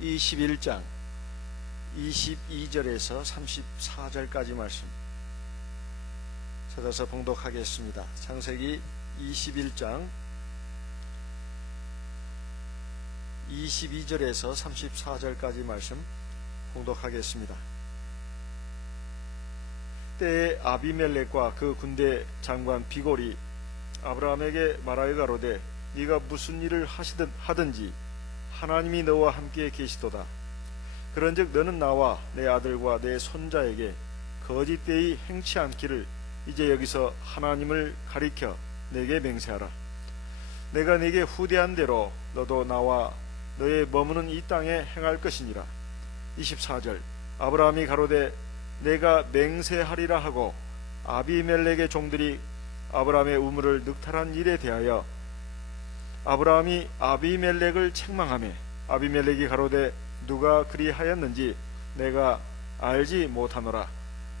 21장 22절에서 34절까지 말씀 찾아서 봉독하겠습니다. 창세기 21장 22절에서 34절까지 말씀 봉독하겠습니다. 때에 아비멜렉과 그 군대 장관 비골이 아브라함에게 말하여 가로되 네가 무슨 일을 하든지 하나님이 너와 함께 계시도다. 그런즉 너는 나와 내 아들과 내 손자에게 거짓되이 행치 않기를 이제 여기서 하나님을 가리켜 내게 맹세하라. 내가 네게 후대한 대로 너도 나와 너의 머무는 이 땅에 행할 것이니라. 24절 아브라함이 가로되 내가 맹세하리라 하고 아비멜렉의 종들이 아브라함의 우물을 늑탈한 일에 대하여 아브라함이 아비멜렉을 책망하며 아비멜렉이 가로되 누가 그리하였는지 내가 알지 못하노라.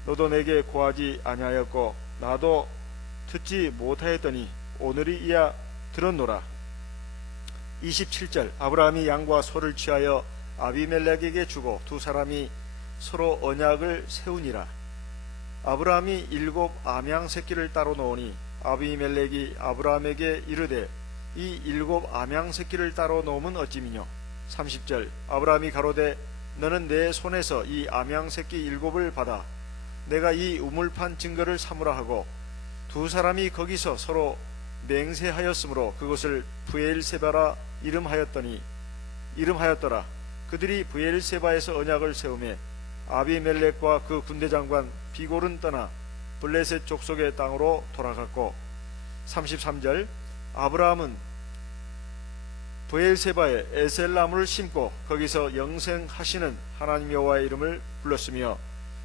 너도 내게 고하지 아니하였고 나도 듣지 못하였더니 오늘이야 들었노라. 27절 아브라함이 양과 소를 취하여 아비멜렉에게 주고 두 사람이 서로 언약을 세우니라. 아브라함이 7 암양 새끼를 따로 놓으니 아비멜렉이 아브라함에게 이르되 이 7 암양 새끼를 따로 놓으면 어찌미뇨. 30절 아브라함이 가로되 너는 내 손에서 이 암양 새끼 7을 받아 내가 이 우물판 증거를 삼으라 하고 두 사람이 거기서 서로 맹세하였으므로 그것을 브엘세바라 이름하였더라. 그들이 브엘세바에서 언약을 세우매 아비멜렉과 그 군대 장관 비골은 떠나 블레셋 족속의 땅으로 돌아갔고 33절 아브라함은 브엘세바에 에셀나무를 심고 거기서 영생하시는 하나님 여호와의 이름을 불렀으며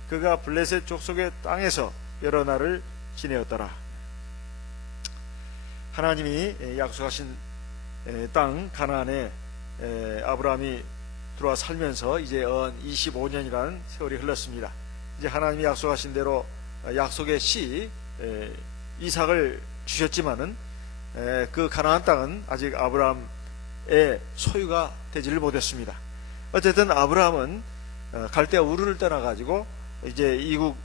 그가 블레셋 족속의 땅에서 여러 날을 지내었더라. 하나님이 약속하신 땅 가나안에 아브라함이 들어와 살면서 이제 25년이라는 세월이 흘렀습니다. 이제 하나님이 약속하신 대로 약속의 씨 이삭을 주셨지만은 그 가나안 땅은 아직 아브라함의 소유가 되지를 못했습니다. 어쨌든 아브라함은 갈대아 우르를 떠나가지고 이제 이국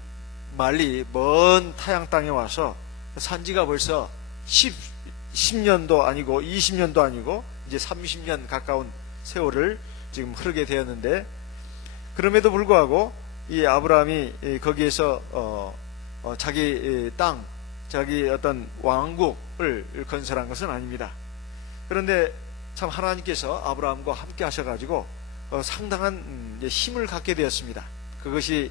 말리 먼 타양 땅에 와서 산지가 벌써 10년도 아니고 20년도 아니고 이제 30년 가까운 세월을 지금 흐르게 되었는데 그럼에도 불구하고 이 아브라함이 거기에서 자기 땅, 자기 어떤 왕국을 건설한 것은 아닙니다. 그런데 참 하나님께서 아브라함과 함께 하셔가지고 상당한 힘을 갖게 되었습니다. 그것이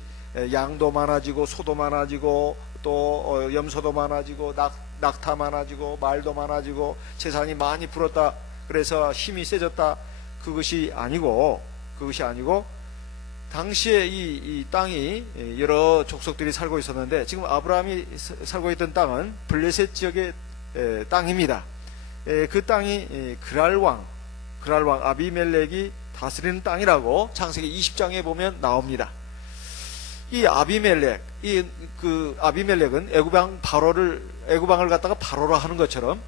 양도 많아지고 소도 많아지고 또 염소도 많아지고 낙타 많아지고 말도 많아지고 재산이 많이 불었다. 그래서 힘이 세졌다. 그것이 아니고 당시에 이 땅이 여러 족속들이 살고 있었는데 지금 아브라함이 살고 있던 땅은 블레셋 지역의 땅입니다. 그 땅이 그랄왕 아비멜렉이 다스리는 땅이라고 창세기 20장에 보면 나옵니다. 이 아비멜렉은 애굽왕을 갖다가 바로로 하는 것처럼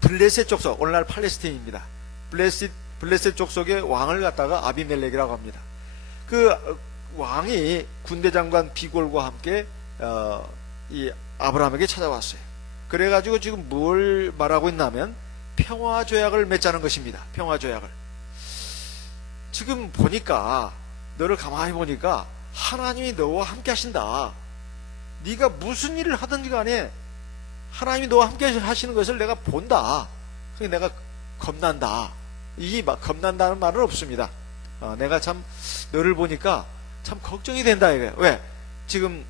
블레셋 족속, 오늘날 팔레스타인입니다. 블레셋 족속의 왕을 갖다가 아비멜렉이라고 합니다. 그 왕이 군대 장관 비골과 함께 이 아브라함에게 찾아왔어요. 그래가지고 지금 뭘 말하고 있냐면 평화조약을 맺자는 것입니다. 평화조약을. 지금 보니까 너를 가만히 보니까 하나님이 너와 함께 하신다. 네가 무슨 일을 하든지 간에 하나님이 너와 함께 하시는 것을 내가 본다. 그래서 내가 겁난다. 이 겁난다는 말은 없습니다. 내가 참 너를 보니까 참 걱정이 된다 이거예요. 왜? 지금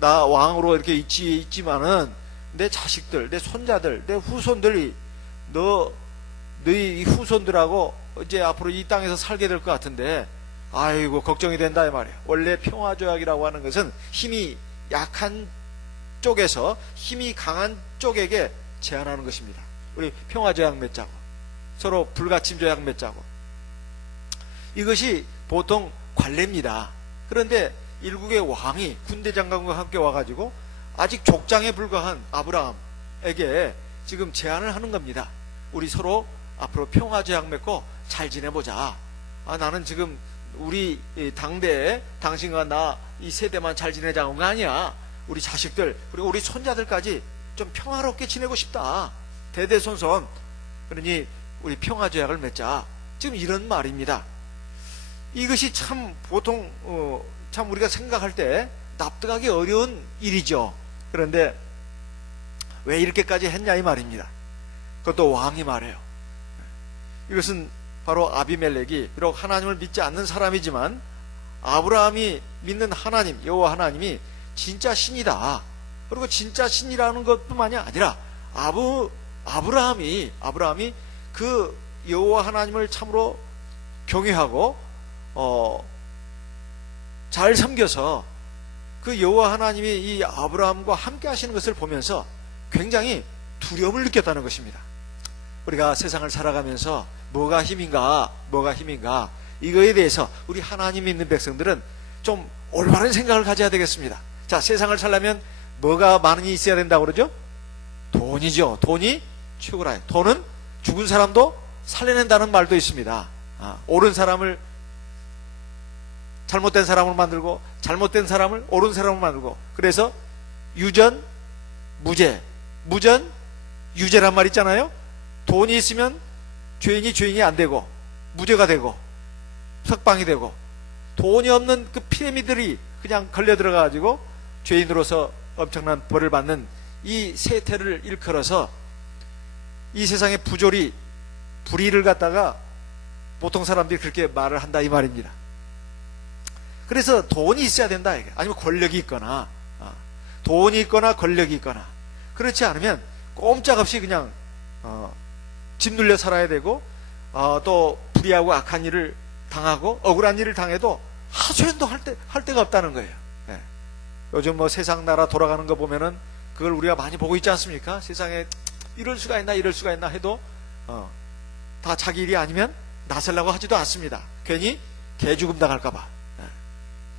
나 왕으로 이렇게 있지만은 내 자식들, 내 손자들, 내 후손들이 너희 후손들하고 이제 앞으로 이 땅에서 살게 될 것 같은데 아이고 걱정이 된다 이 말이에요. 원래 평화조약이라고 하는 것은 힘이 약한 쪽에서 힘이 강한 쪽에게 제안하는 것입니다. 우리 평화조약 맺자고, 서로 불가침 조약 맺자고. 이것이 보통 관례입니다. 그런데 일국의 왕이 군대 장관과 함께 와가지고 아직 족장에 불과한 아브라함에게 지금 제안을 하는 겁니다. 우리 서로 앞으로 평화조약 맺고 잘 지내보자. 나는 지금 우리 당대에 당신과 나 이 세대만 잘 지내자는 거 아니야. 우리 자식들 그리고 우리 손자들까지 좀 평화롭게 지내고 싶다. 대대손손. 그러니 우리 평화조약을 맺자. 지금 이런 말입니다. 이것이 참 보통 참 우리가 생각할 때 납득하기 어려운 일이죠. 그런데 왜 이렇게까지 했냐 이 말입니다. 그것도 왕이 말해요. 이것은 바로 아비멜렉이 비록 하나님을 믿지 않는 사람이지만 아브라함이 믿는 하나님, 여호와 하나님이 진짜 신이다. 그리고 진짜 신이라는 것뿐만이 아니라 아브라함이 그 여호와 하나님을 참으로 경외하고 잘 섬겨서 그 여호와 하나님이 이 아브라함과 함께 하시는 것을 보면서 굉장히 두려움을 느꼈다는 것입니다. 우리가 세상을 살아가면서 뭐가 힘인가 이거에 대해서 우리 하나님 믿는 백성들은 좀 올바른 생각을 가져야 되겠습니다. 자, 세상을 살려면 뭐가 많이 있어야 된다고 그러죠? 돈이죠. 돈이 최고라. 돈은 죽은 사람도 살려낸다는 말도 있습니다. 옳은 사람을 잘못된 사람으로 만들고 잘못된 사람을 옳은 사람으로 만들고, 그래서 유전 무죄, 무전 유죄란 말 있잖아요. 돈이 있으면 죄인이 안 되고 무죄가 되고 석방이 되고, 돈이 없는 그 피라미드들이 그냥 걸려 들어가 가지고 죄인으로서 엄청난 벌을 받는 이 세태를 일컬어서 이 세상의 부조리 불의를 갖다가 보통 사람들이 그렇게 말을 한다 이 말입니다. 그래서 돈이 있어야 된다, 아니면 권력이 있거나 돈이 있거나 권력이 있거나, 그렇지 않으면 꼼짝없이 그냥 짓눌려 살아야 되고, 또 불의하고 악한 일을 당하고 억울한 일을 당해도 하소연도 할 데가 없다는 거예요. 네. 요즘 뭐 세상 나라 돌아가는 거 보면은 그걸 우리가 많이 보고 있지 않습니까? 세상에 이럴 수가 있나 해도 다 자기 일이 아니면 나서려고 하지도 않습니다. 괜히 개죽음 당할까봐,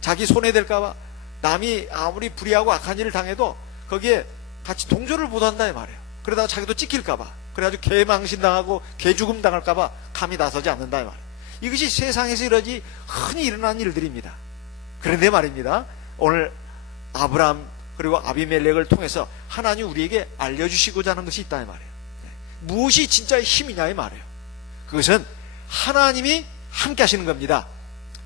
자기 손해될까봐, 남이 아무리 불의하고 악한 일을 당해도 거기에 같이 동조를 못한다 이 말이에요. 그러다가 자기도 찍힐까봐, 그래가지고 개망신 당하고 개죽음 당할까봐 감히 나서지 않는다 이 말이에요. 이것이 세상에서 이러지 흔히 일어나는 일들입니다. 그런데 말입니다, 오늘 아브라함 그리고 아비멜렉을 통해서 하나님 우리에게 알려주시고자 하는 것이 있다 이 말이에요. 무엇이 진짜의 힘이냐 이 말이에요. 그것은 하나님이 함께 하시는 겁니다.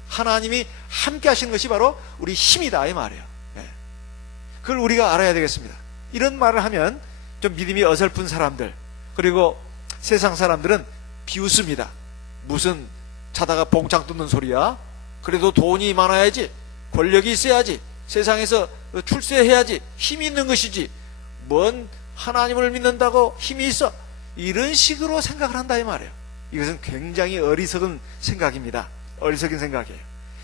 하나님이 함께 하시는 것이 바로 우리 힘이다 이 말이에요. 그걸 우리가 알아야 되겠습니다. 이런 말을 하면 좀 믿음이 어설픈 사람들, 그리고 세상 사람들은 비웃습니다. 무슨 자다가 봉창 뜯는 소리야? 그래도 돈이 많아야지, 권력이 있어야지, 세상에서 출세해야지 힘이 있는 것이지, 뭔 하나님을 믿는다고 힘이 있어, 이런 식으로 생각을 한다 이 말이에요. 이것은 굉장히 어리석은 생각입니다. 어리석은 생각이에요.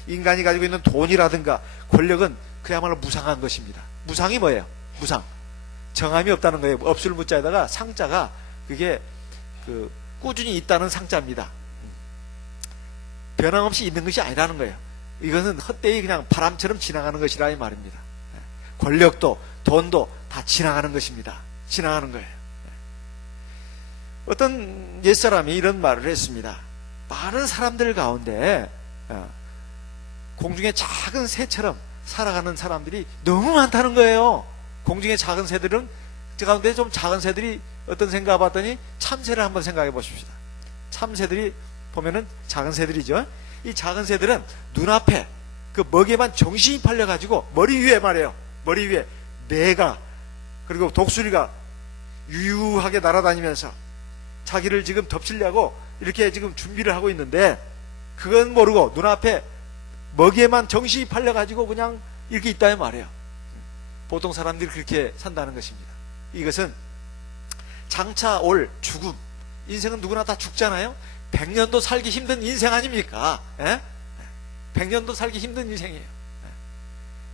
인간이 가지고 있는 돈이라든가 권력은 그야말로 무상한 것입니다. 무상이 뭐예요? 무상, 정함이 없다는 거예요. 없을 무자에다가 상자가 그게 꾸준히 있다는 상자입니다. 변함없이 있는 것이 아니라는 거예요. 이것은 헛되이 그냥 바람처럼 지나가는 것이라 이 말입니다. 권력도 돈도 다 지나가는 것입니다. 지나가는 거예요. 어떤 옛사람이 이런 말을 했습니다. 많은 사람들 가운데 공중의 작은 새처럼 살아가는 사람들이 너무 많다는 거예요. 공중의 작은 새들은, 그 가운데 좀 작은 새들이 어떤 생각 봤더니 참새를 한번 생각해 보십시다. 참새들이 보면은 작은 새들이죠. 이 작은 새들은 눈앞에 그 먹이에만 정신이 팔려가지고 머리 위에 말이에요, 머리 위에 매가 그리고 독수리가 유유하게 날아다니면서 자기를 지금 덮치려고 이렇게 지금 준비를 하고 있는데, 그건 모르고 눈앞에 먹이에만 정신이 팔려가지고 그냥 이렇게 있다 말이에요. 보통 사람들이 그렇게 산다는 것입니다. 이것은 장차 올 죽음, 인생은 누구나 다 죽잖아요. 100년도 살기 힘든 인생 아닙니까? 100년도 살기 힘든 인생이에요.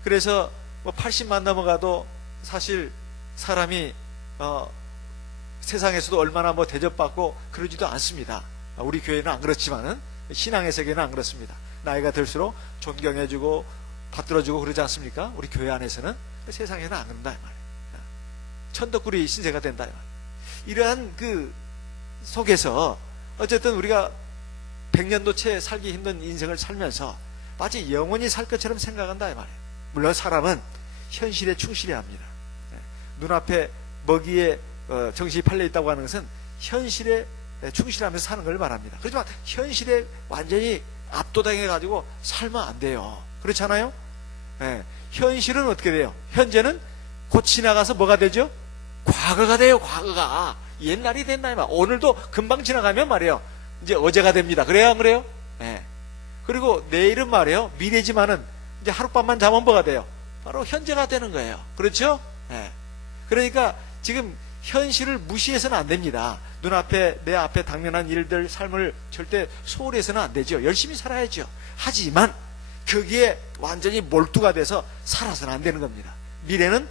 그래서 뭐 80만 넘어가도 사실 사람이 세상에서도 얼마나 뭐 대접받고 그러지도 않습니다. 우리 교회는 안 그렇지만은 신앙의 세계는 안 그렇습니다. 나이가 들수록 존경해주고 받들어주고 그러지 않습니까? 우리 교회 안에서는. 세상에는 안 그런다 말이에요. 천덕꾸리 신세가 된다. 이러한 그 속에서 어쨌든 우리가 100년도 채 살기 힘든 인생을 살면서 마치 영원히 살 것처럼 생각한다 이 말이에요. 물론 사람은 현실에 충실해야 합니다. 눈앞에 먹이에 정신이 팔려 있다고 하는 것은 현실에 충실하면서 사는 걸 말합니다. 그렇지만 현실에 완전히 압도당해 가지고 살면 안 돼요. 그렇잖아요? 현실은 어떻게 돼요? 현재는 곧 지나가서 뭐가 되죠? 과거가 돼요. 과거가 옛날이 됐나 이 말. 오늘도 금방 지나가면 말이에요, 이제 어제가 됩니다. 그래요, 안 그래요? 그리고 내일은 말이에요, 미래지만은 이제 하룻밤만 자면 뭐가 돼요? 바로 현재가 되는 거예요. 그렇죠? 그러니까 지금 현실을 무시해서는 안 됩니다. 눈앞에 내 앞에 당면한 일들 삶을 절대 소홀히 해서는 안 되죠. 열심히 살아야죠. 하지만 거기에 완전히 몰두가 돼서 살아서는 안 되는 겁니다. 미래는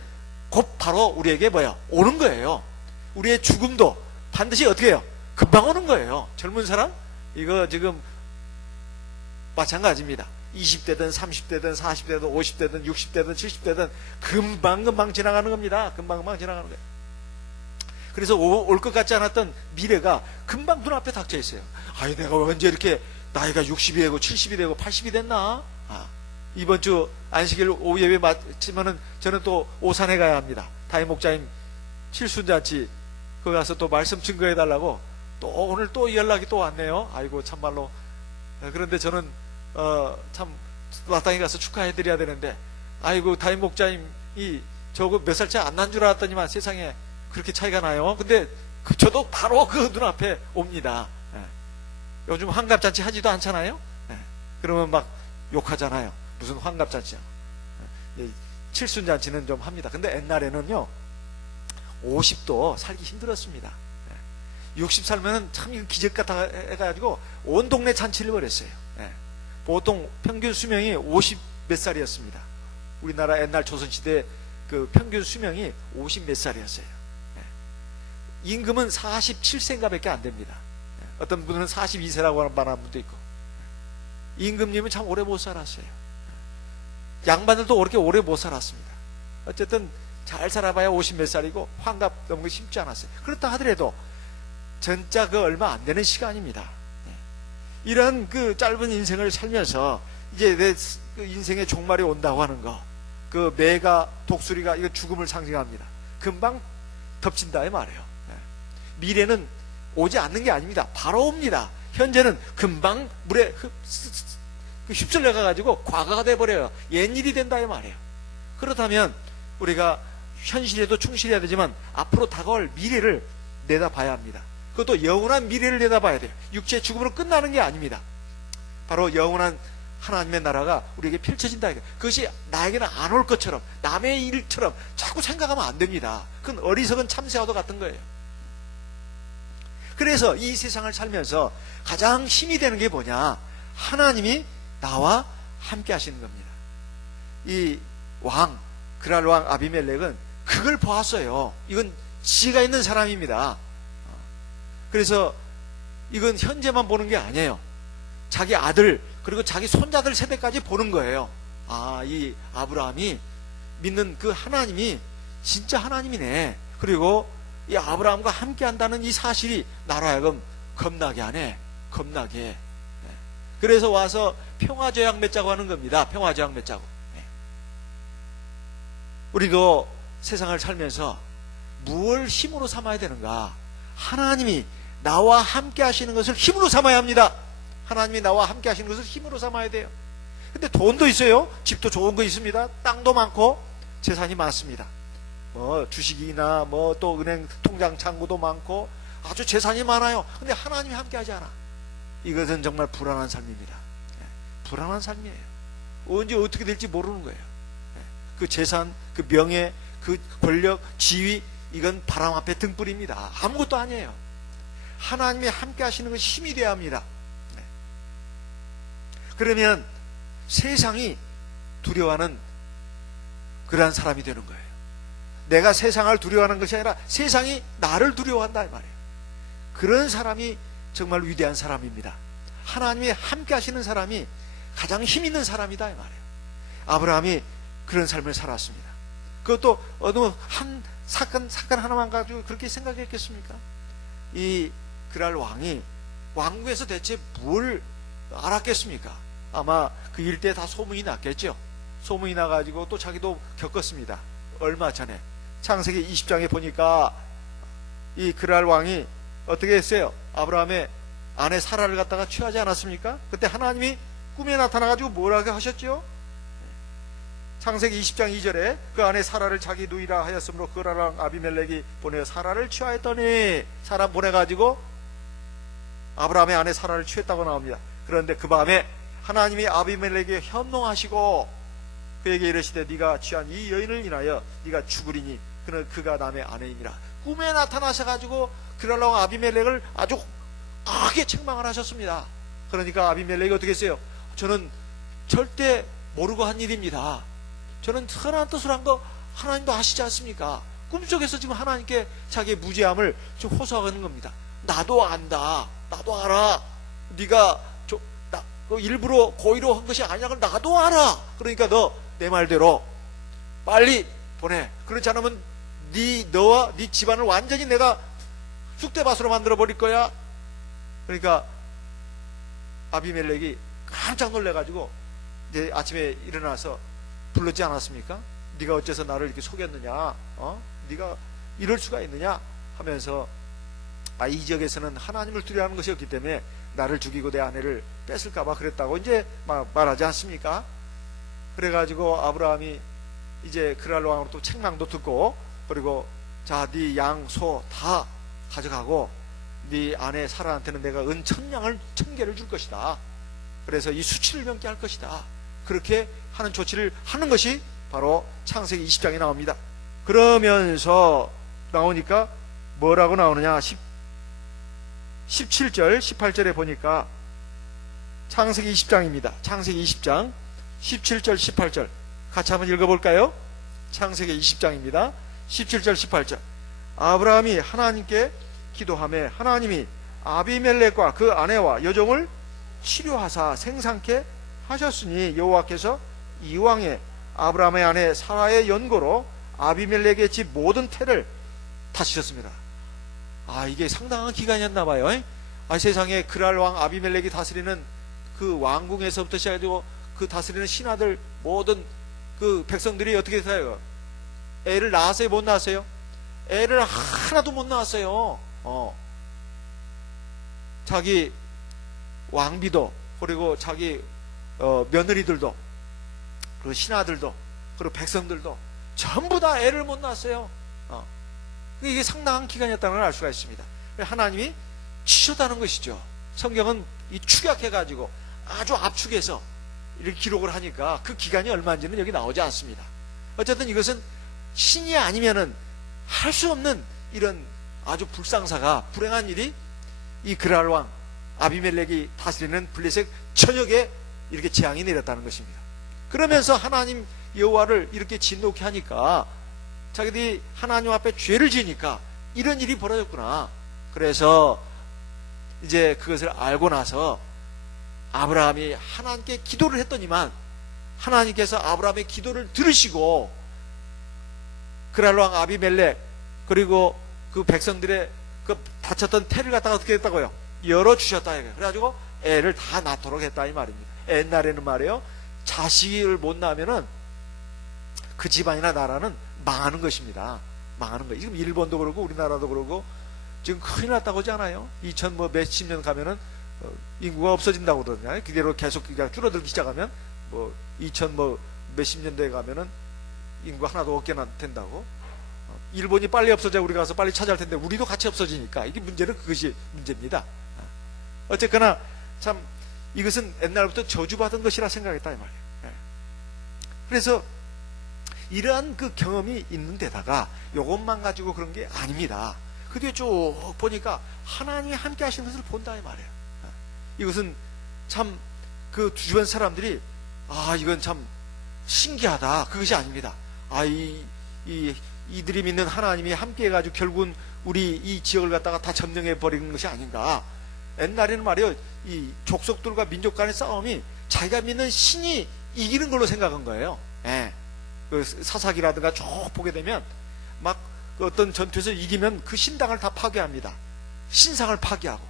곧 바로 우리에게 뭐예요? 오는 거예요. 우리의 죽음도 반드시 어떻게 해요? 금방 오는 거예요. 젊은 사람 이거 지금 마찬가지입니다. 20대든 30대든 40대든 50대든 60대든 70대든 금방금방 지나가는 겁니다. 금방금방 지나가는 거예요. 그래서 올 것 같지 않았던 미래가 금방 눈앞에 닥쳐 있어요. 아이, 내가 언제 이렇게 나이가 60이 되고 70이 되고 80이 됐나? 이번 주 안식일 오후 예배 마치면은 저는 또 오산에 가야 합니다. 다임 목자님 칠순잔치 거기 가서 또 말씀 증거해 달라고 또 오늘 또 연락이 또 왔네요. 아이고 참말로. 그런데 저는 참 마땅히 가서 축하해 드려야 되는데, 아이고 다임 목자님이 저거 몇 살 차이 안 난 줄 알았더니만 세상에 그렇게 차이가 나요. 근데 저도 바로 그 눈앞에 옵니다. 요즘 환갑잔치 하지도 않잖아요. 그러면 막 욕하잖아요. 무슨 환갑잔치야. 칠순잔치는 좀 합니다. 근데 옛날에는요 50도 살기 힘들었습니다. 60 살면은 참 이거 기적 같아 해가지고 온 동네 잔치를 벌였어요. 보통 평균 수명이 50 몇 살이었습니다. 우리나라 옛날 조선시대 그 평균 수명이 50 몇 살이었어요. 임금은 47세인가 밖에 안 됩니다. 어떤 분은 42세라고 말하는 분도 있고. 임금님은 참 오래 못 살았어요. 양반들도 그렇게 오래 못 살았습니다. 어쨌든 잘 살아봐야 50 몇 살이고 환갑 넘는 거 쉽지 않았어요. 그렇다 하더라도 전자 그 얼마 안 되는 시간입니다. 이런 그 짧은 인생을 살면서 이제 내 그 인생의 종말이 온다고 하는 거, 그 매가 독수리가 이거 죽음을 상징합니다. 금방 덮친다 이 말이에요. 미래는 오지 않는 게 아닙니다. 바로 옵니다. 현재는 금방 물에 휩쓸려 가지고 과거가 돼버려요. 옛일이 된다 이 말이에요. 그렇다면 우리가 현실에도 충실해야 되지만 앞으로 다가올 미래를 내다봐야 합니다. 그것도 영원한 미래를 내다봐야 돼요. 육체의 죽음으로 끝나는 게 아닙니다. 바로 영원한 하나님의 나라가 우리에게 펼쳐진다. 그것이 나에게는 안 올 것처럼 남의 일처럼 자꾸 생각하면 안 됩니다. 그건 어리석은 참새와도 같은 거예요. 그래서 이 세상을 살면서 가장 힘이 되는 게 뭐냐? 하나님이 나와 함께 하시는 겁니다. 이 왕, 그랄 왕 아비멜렉은 그걸 보았어요. 이건 지혜가 있는 사람입니다. 그래서 이건 현재만 보는 게 아니에요. 자기 아들 그리고 자기 손자들 세대까지 보는 거예요. 이 아브라함이 믿는 그 하나님이 진짜 하나님이네. 그리고 이 아브라함과 함께 한다는 이 사실이 나로 하여금 겁나게 하네. 겁나게. 그래서 와서 평화조약 맺자고 하는 겁니다. 평화조약 맺자고. 우리도 세상을 살면서 무엇을 힘으로 삼아야 되는가? 하나님이 나와 함께 하시는 것을 힘으로 삼아야 합니다. 하나님이 나와 함께 하시는 것을 힘으로 삼아야 돼요. 근데 돈도 있어요. 집도 좋은 거 있습니다. 땅도 많고 재산이 많습니다. 뭐 주식이나 뭐 또 은행 통장 잔고도 많고 아주 재산이 많아요. 근데 하나님이 함께 하지 않아. 이것은 정말 불안한 삶입니다. 불안한 삶이에요. 언제 어떻게 될지 모르는 거예요. 그 재산, 그 명예, 그 권력, 지위, 이건 바람 앞에 등불입니다. 아무것도 아니에요. 하나님이 함께 하시는 것이 힘이 되어야 합니다. 그러면 세상이 두려워하는 그러한 사람이 되는 거예요. 내가 세상을 두려워하는 것이 아니라 세상이 나를 두려워한다 이 말이에요. 그런 사람이 정말 위대한 사람입니다. 하나님이 함께 하시는 사람이 가장 힘 있는 사람이다 이 말이에요. 아브라함이 그런 삶을 살았습니다. 그것도 어느 한 사건 하나만 가지고 그렇게 생각했겠습니까? 이 그랄 왕이 왕국에서 대체 뭘 알았겠습니까? 아마 그 일대에 다 소문이 났겠죠. 소문이 나가지고 또 자기도 겪었습니다. 얼마 전에 창세기 20장에 보니까 이 그랄 왕이 어떻게 했어요? 아브라함의 아내 사라를 갖다가 취하지 않았습니까? 그때 하나님이 꿈에 나타나가지고 뭐라고 하셨죠? 창세기 20장 2절에 그 아내 사라를 자기 누이라 하였으므로 그랄 왕 아비멜렉이 보내어 사라를 취하였더니, 사람 보내가지고 아브라함의 아내 사라를 취했다고 나옵니다. 그런데 그 밤에 하나님이 아비멜렉에게 현몽하시고 그에게 이르시되 네가 취한 이 여인을 인하여 네가 죽으리니 그가 남의 아내이니라. 꿈에 나타나셔가지고 그랄 왕 아비멜렉을 아주 크게 책망을 하셨습니다. 그러니까 아비멜렉이 어떻게 했어요? 저는 절대 모르고 한 일입니다. 저는 선한 뜻을 한 거 하나님도 아시지 않습니까? 꿈속에서 지금 하나님께 자기의 무죄함을 좀 호소하는 겁니다. 나도 안다. 나도 알아. 네가 일부러 고의로 한 것이 아니야. 나도 알아. 그러니까 너 내 말대로 빨리 보내. 그렇지 않으면 너와 네 집안을 완전히 내가 쑥대밭으로 만들어 버릴 거야. 그러니까 아비멜렉이 깜짝 놀래가지고 이제 아침에 일어나서 불렀지 않았습니까? 네가 어째서 나를 이렇게 속였느냐? 네가 이럴 수가 있느냐? 하면서 이 지역에서는 하나님을 두려워하는 것이 없기 때문에 나를 죽이고 내 아내를 뺏을까봐 그랬다고 이제 말하지 않습니까? 그래가지고 아브라함이 이제 그랄 왕으로 또 책망도 듣고, 그리고 자, 네 양, 소 다 가져가고 네 아내 사라한테는 내가 은 1000개를 줄 것이다. 그래서 이 수치를 명게 할 것이다. 그렇게 하는 조치를 하는 것이 바로 창세기 20장에 나옵니다. 그러면서 나오니까 뭐라고 나오느냐? 17절 18절에 보니까 창세기 20장입니다. 창세기 20장 17절 18절 같이 한번 읽어볼까요? 창세기 20장입니다. 17절 18절. 아브라함이 하나님께 기도하며 하나님이 아비멜렉과 그 아내와 여종을 치료하사 생산케 하셨으니 여호와께서 이왕에 아브라함의 아내 사라의 연고로 아비멜렉의 집 모든 태를 다치셨습니다. 이게 상당한 기간이었나 봐요. 세상에 그랄 왕 아비멜렉이 다스리는 그 왕궁에서부터 시작해서 그 다스리는 신하들 모든 그 백성들이 어떻게 살아요? 애를 낳았어요? 못 낳았어요? 애를 하나도 못 낳았어요. 자기 왕비도, 그리고 자기 며느리들도, 그리고 신하들도, 그리고 백성들도 전부 다 애를 못 낳았어요. 이게 상당한 기간이었다는 걸 알 수가 있습니다. 하나님이 치셨다는 것이죠. 성경은 이 축약해가지고 아주 압축해서 이렇게 기록을 하니까 그 기간이 얼마인지는 여기 나오지 않습니다. 어쨌든 이것은 신이 아니면은 할 수 없는 이런 아주 불상사가, 불행한 일이 이 그랄 왕 아비멜렉이 다스리는 블레셋 전역에 이렇게 재앙이 내렸다는 것입니다. 그러면서 하나님 여호와를 이렇게 진노케 하니까 자기들이 하나님 앞에 죄를 지으니까 이런 일이 벌어졌구나. 그래서 이제 그것을 알고 나서 아브라함이 하나님께 기도를 했더니만 하나님께서 아브라함의 기도를 들으시고 그랄 왕 아비멜렉 그리고 그 백성들의 그 다쳤던 태를 갖다가 어떻게 했다고요? 열어주셨다. 그래가지고 애를 다 낳도록 했다 이 말입니다. 옛날에는 말이에요, 자식을 못 낳으면은 그 집안이나 나라는 망하는 것입니다. 망하는 거예요. 지금 일본도 그러고 우리나라도 그러고 지금 큰일 났다고 하지 않아요? 2000 몇십 년 가면은 인구가 없어진다고 그러잖아요. 그대로 계속 줄어들기 시작하면 2000 몇십 년대에 가면은 인구가 하나도 없게 된다고. 일본이 빨리 없어져 우리가 가서 빨리 찾아올 텐데 우리도 같이 없어지니까 이게 문제는 그것이 문제입니다. 어쨌거나 참 이것은 옛날부터 저주받은 것이라 생각했다 이 말이에요. 그래서 이러한 그 경험이 있는 데다가 이것만 가지고 그런 게 아닙니다. 그 뒤에 쭉 보니까 하나님이 함께 하시는 것을 본다 이 말이에요. 이것은 참 그 주변 사람들이 이건 참 신기하다, 그것이 아닙니다. 이들이 믿는 하나님이 함께 해가지고 결국은 우리 이 지역을 갖다가 다 점령해 버리는 것이 아닌가. 옛날에는 말이에요, 이 족속들과 민족 간의 싸움이 자기가 믿는 신이 이기는 걸로 생각한 거예요. 그 사사기라든가 쭉 보게 되면 막 어떤 전투에서 이기면 그 신당을 다 파괴합니다. 신상을 파괴하고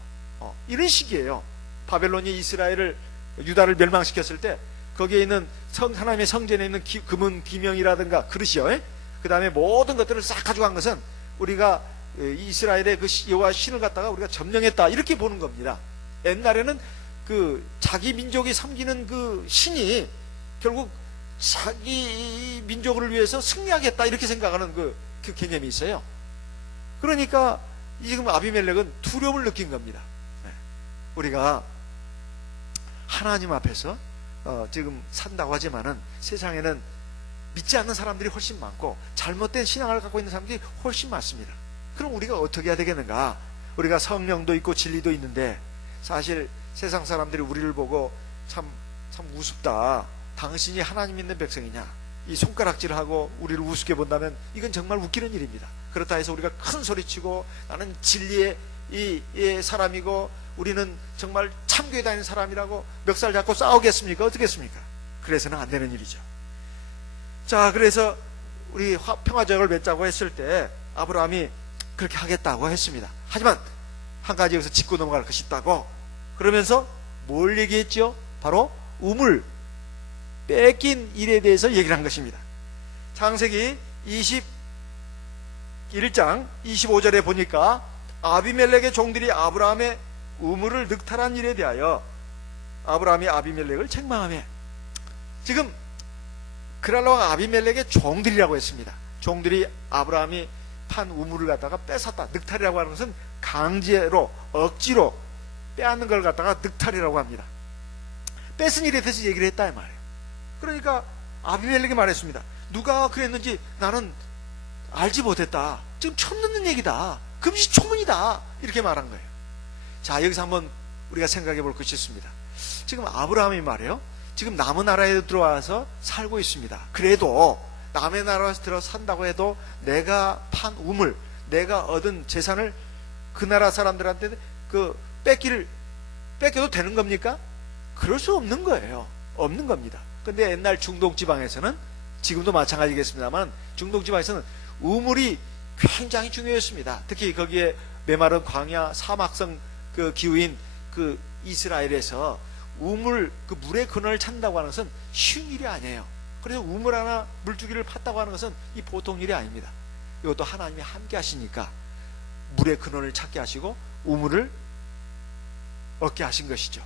이런 식이에요. 바벨론이 이스라엘을 유다를 멸망시켰을 때 거기에 있는 하나님의 성전에 있는 금은 기명이라든가 그릇이요, 그 다음에 모든 것들을 싹 가져간 것은 우리가 이스라엘의 그 여호와 신을 갖다가 우리가 점령했다, 이렇게 보는 겁니다. 옛날에는 그 자기 민족이 섬기는 그 신이 결국 자기 민족을 위해서 승리하겠다, 이렇게 생각하는 그 개념이 있어요. 그러니까 지금 아비멜렉은 두려움을 느낀 겁니다. 우리가 하나님 앞에서 지금 산다고 하지만은 세상에는 믿지 않는 사람들이 훨씬 많고 잘못된 신앙을 갖고 있는 사람들이 훨씬 많습니다. 그럼 우리가 어떻게 해야 되겠는가? 우리가 성령도 있고 진리도 있는데 사실 세상 사람들이 우리를 보고 참 우습다, 당신이 하나님 믿는 백성이냐, 이 손가락질하고 우리를 우습게 본다면 이건 정말 웃기는 일입니다. 그렇다 해서 우리가 큰 소리치고 나는 진리의 이 사람이고 우리는 정말 참교회 다니는 사람이라고 멱살 잡고 싸우겠습니까? 어떻겠습니까? 그래서는 안 되는 일이죠. 자, 그래서 우리 평화적을 맺자고 했을 때 아브라함이 그렇게 하겠다고 했습니다. 하지만 한 가지 여기서 짚고 넘어갈 것이 있다고, 그러면서 뭘 얘기했죠? 바로 우물 뺏긴 일에 대해서 얘기를 한 것입니다. 창세기 21장 25절에 보니까 아비멜렉의 종들이 아브라함의 우물을 늑탈한 일에 대하여 아브라함이 아비멜렉을 책망하며, 지금 그랄로가 아비멜렉의 종들이라고 했습니다. 종들이 아브라함이 판 우물을 갖다가 뺏었다. 늑탈이라고 하는 것은 강제로 억지로 빼앗는 걸 갖다가 늑탈이라고 합니다. 뺏은 일에 대해서 얘기를 했다, 이 말이에요. 그러니까 아비멜렉이 말했습니다. 누가 그랬는지 나는 알지 못했다. 지금 처음 듣는 얘기다. 금시초문이다. 이렇게 말한 거예요. 자, 여기서 한번 우리가 생각해 볼 것이 있습니다. 지금 아브라함이 말이에요, 지금 남의 나라에 들어와서 살고 있습니다. 그래도 남의 나라에서 들어 산다고 해도 내가 판 우물, 내가 얻은 재산을 그 나라 사람들한테 뺏겨도 되는 겁니까? 그럴 수 없는 거예요. 없는 겁니다. 근데 옛날 중동 지방에서는, 지금도 마찬가지겠습니다만, 중동 지방에서는 우물이 굉장히 중요했습니다. 특히 거기에 메마른 광야 사막성 그 기후인 그 이스라엘에서 우물, 그 물의 근원을 찾는다고 하는 것은 쉬운 일이 아니에요. 그래서 우물 하나 물주기를 팠다고 하는 것은 이 보통 일이 아닙니다. 이것도 하나님이 함께 하시니까 물의 근원을 찾게 하시고 우물을 얻게 하신 것이죠.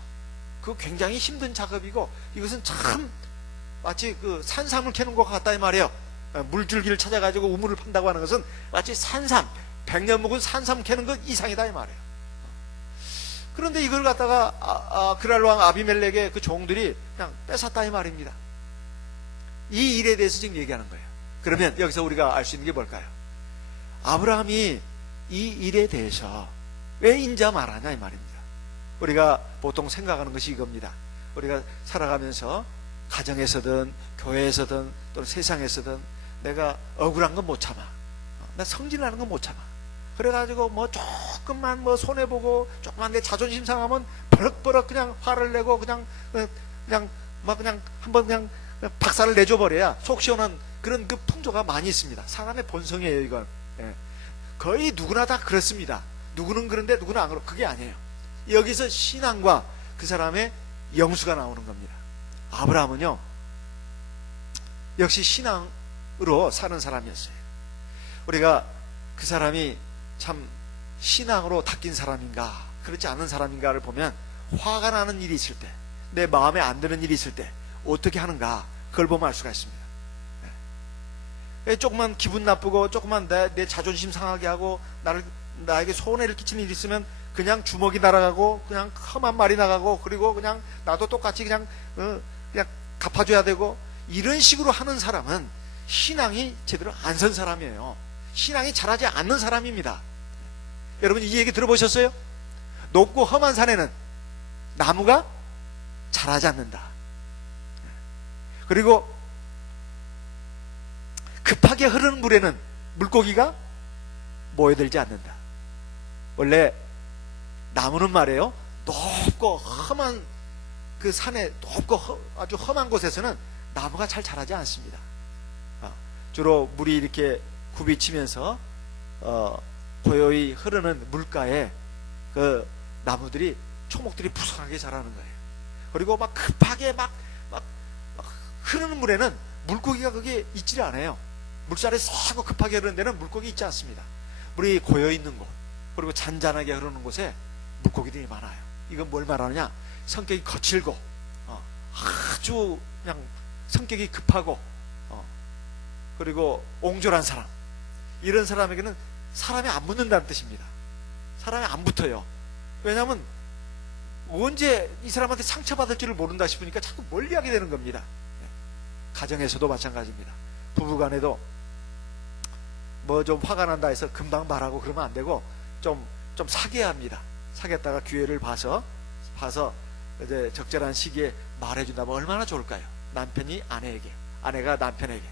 그거 굉장히 힘든 작업이고, 이것은 참 마치 그 산삼을 캐는 것 같다, 이 말이에요. 물줄기를 찾아가지고 우물을 판다고 하는 것은 마치 산삼, 100년 묵은 산삼 캐는 것 이상이다, 이 말이에요. 그런데 이걸 갖다가 그랄왕 아비멜렉의 그 종들이 그냥 뺏었다, 이 말입니다. 이 일에 대해서 지금 얘기하는 거예요. 그러면 여기서 우리가 알 수 있는 게 뭘까요? 아브라함이 이 일에 대해서 왜 인자 말하냐, 이 말입니다. 우리가 보통 생각하는 것이 이겁니다. 우리가 살아가면서 가정에서든 교회에서든 또는 세상에서든 내가 억울한 건 못 참아, 나 성질나는 건 못 참아, 그래가지고 뭐 조금만 뭐 손해보고 조금만 내 자존심 상하면 버럭버럭 그냥 화를 내고 그냥 한번 그냥 박살을 내줘버려야 속 시원한 그런 그 풍조가 많이 있습니다. 사람의 본성이에요, 이건. 거의 누구나 다 그렇습니다. 누구는 그런데 누구는 안 그렇고, 그게 아니에요. 여기서 신앙과 그 사람의 영수가 나오는 겁니다. 아브라함은요, 역시 신앙으로 사는 사람이었어요. 우리가 그 사람이 참 신앙으로 닦인 사람인가 그렇지 않은 사람인가를 보면, 화가 나는 일이 있을 때, 내 마음에 안 드는 일이 있을 때 어떻게 하는가, 그걸 보면 알 수가 있습니다. 조금만 기분 나쁘고 조금만 내 자존심 상하게 하고 나에게 손해를 끼치는 일이 있으면 그냥 주먹이 날아가고 그냥 험한 말이 나가고, 그리고 그냥 나도 똑같이 그냥 갚아줘야 되고, 이런 식으로 하는 사람은 신앙이 제대로 안 선 사람이에요. 신앙이 자라지 않는 사람입니다. 여러분 이 얘기 들어보셨어요? 높고 험한 산에는 나무가 자라지 않는다. 그리고 급하게 흐르는 물에는 물고기가 모여들지 않는다. 원래 나무는 말이에요, 높고 험한 그 산에, 높고 아주 험한 곳에서는 나무가 잘 자라지 않습니다. 주로 물이 이렇게 굽이치면서 고요히 흐르는 물가에 그 나무들이, 초목들이 푸석하게 자라는 거예요. 그리고 막 급하게 막 흐르는 물에는 물고기가 거기에 있지를 않아요. 물살이 세고 급하게 흐르는 데는 물고기 있지 않습니다. 물이 고여 있는 곳, 그리고 잔잔하게 흐르는 곳에 물고기들이 많아요. 이건 뭘 말하느냐? 성격이 거칠고 아주 그냥 성격이 급하고 그리고 옹졸한 사람, 이런 사람에게는 사람이 안 붙는다는 뜻입니다. 사람이 안 붙어요. 왜냐하면 언제 이 사람한테 상처받을 줄을 모른다 싶으니까 자꾸 멀리하게 되는 겁니다. 가정에서도 마찬가지입니다. 부부간에도 뭐 좀 화가 난다 해서 금방 말하고 그러면 안 되고 좀 사귀어야 합니다. 사귀었다가 기회를 봐서 이제 적절한 시기에 말해준다면 얼마나 좋을까요? 남편이 아내에게, 아내가 남편에게.